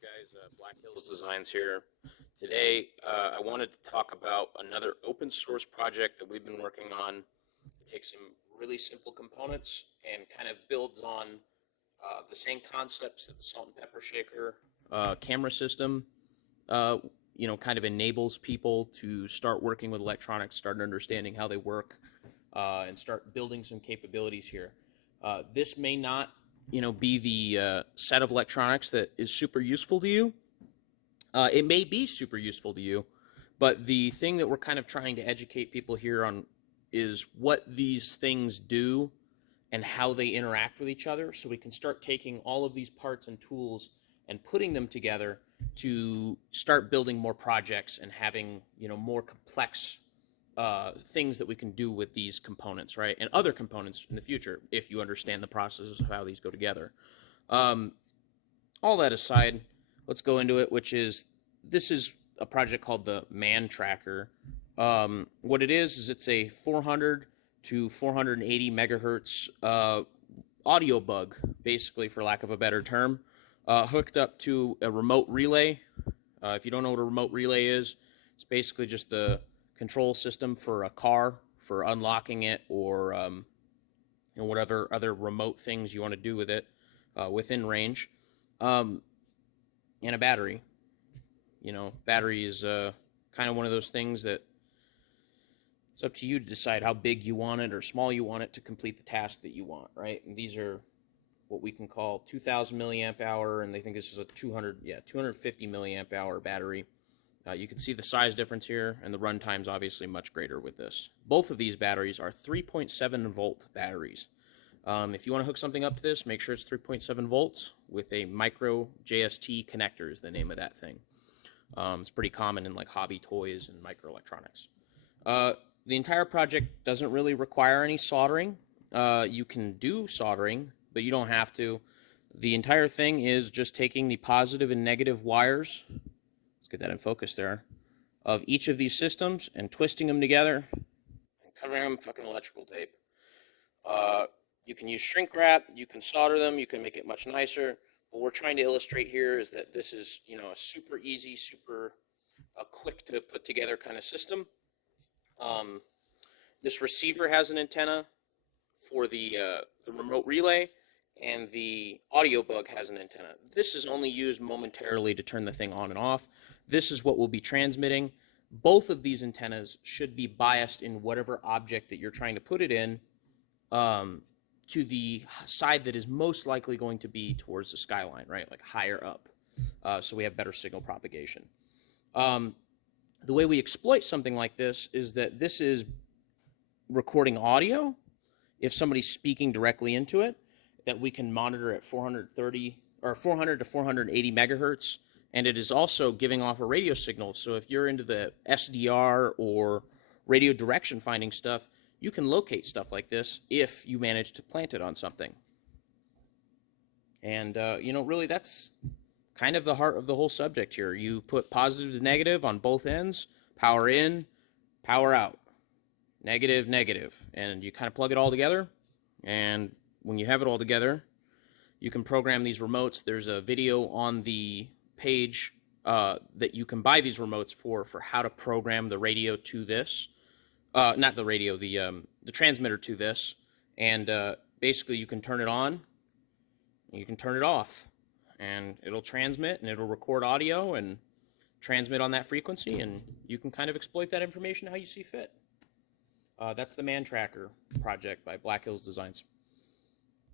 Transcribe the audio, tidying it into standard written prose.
there, guys. Black Hills Designs here. Today, I wanted to talk about another open source project that we've been working on. It takes some really simple components and kind of builds on the same concepts that the salt and pepper shaker camera system, kind of enables people to start working with electronics, start understanding how they work, and start building some capabilities here. This may not be the set of electronics that is super useful to you. It may be super useful to you, but the thing that we're kind of trying to educate people here on is what these things do and how they interact with each other, so we can start taking all of these parts and tools and putting them together to start building more projects and having more complex things that we can do with these components, right? And other components in the future, if you understand the process of how these go together. All that aside, let's go into it, this is a project called the Man Tracker. What it is it's a 400 to 480 megahertz audio bug, basically, for lack of a better term, hooked up to a remote relay. If you don't know what a remote relay is, it's basically just the control system for a car, for unlocking it, or whatever other remote things you want to do with it within range, and a battery. Battery is kind of one of those things that it's up to you to decide how big you want it or small you want it to complete the task that you want, right? And these are what we can call 2,000 milliamp hour, and they think this is a 250 milliamp hour battery. You can see the size difference here, and the run time's obviously much greater with this. Both of these batteries are 3.7 volt batteries. If you want to hook something up to this, make sure it's 3.7 volts with a micro JST connector is the name of that thing. It's pretty common in like hobby toys and microelectronics. The entire project doesn't really require any soldering. You can do soldering, but you don't have to. The entire thing is just taking the positive and negative wires, let's get that in focus there, of each of these systems and twisting them together and covering them with fucking electrical tape. You can use shrink wrap, you can solder them, you can make it much nicer. What we're trying to illustrate here is that this is, a super easy, super quick to put together kind of system. This receiver has an antenna for the remote relay, and the audio bug has an antenna. This is only used momentarily to turn the thing on and off. This is what we'll be transmitting. Both of these antennas should be biased in whatever object that you're trying to put it in, to the side that is most likely going to be towards the skyline, right? Like higher up, so we have better signal propagation. The way we exploit something like this is that this is recording audio. If somebody's speaking directly into it, that we can monitor at 430 or 400 to 480 megahertz, and it is also giving off a radio signal. So if you're into the SDR or radio direction finding stuff, you can locate stuff like this if you manage to plant it on something. And really, that's kind of the heart of the whole subject here. You put positive to negative on both ends, power in, power out, negative, negative, and you kind of plug it all together. And when you have it all together, you can program these remotes. There's a video on the page that you can buy these remotes for how to program the radio to this. Not the radio, the transmitter to this. And basically you can turn it on, and you can turn it off, and it'll transmit and it'll record audio and transmit on that frequency, and you can kind of exploit that information how you see fit. That's the Man Tracker project by Black Hills Designs.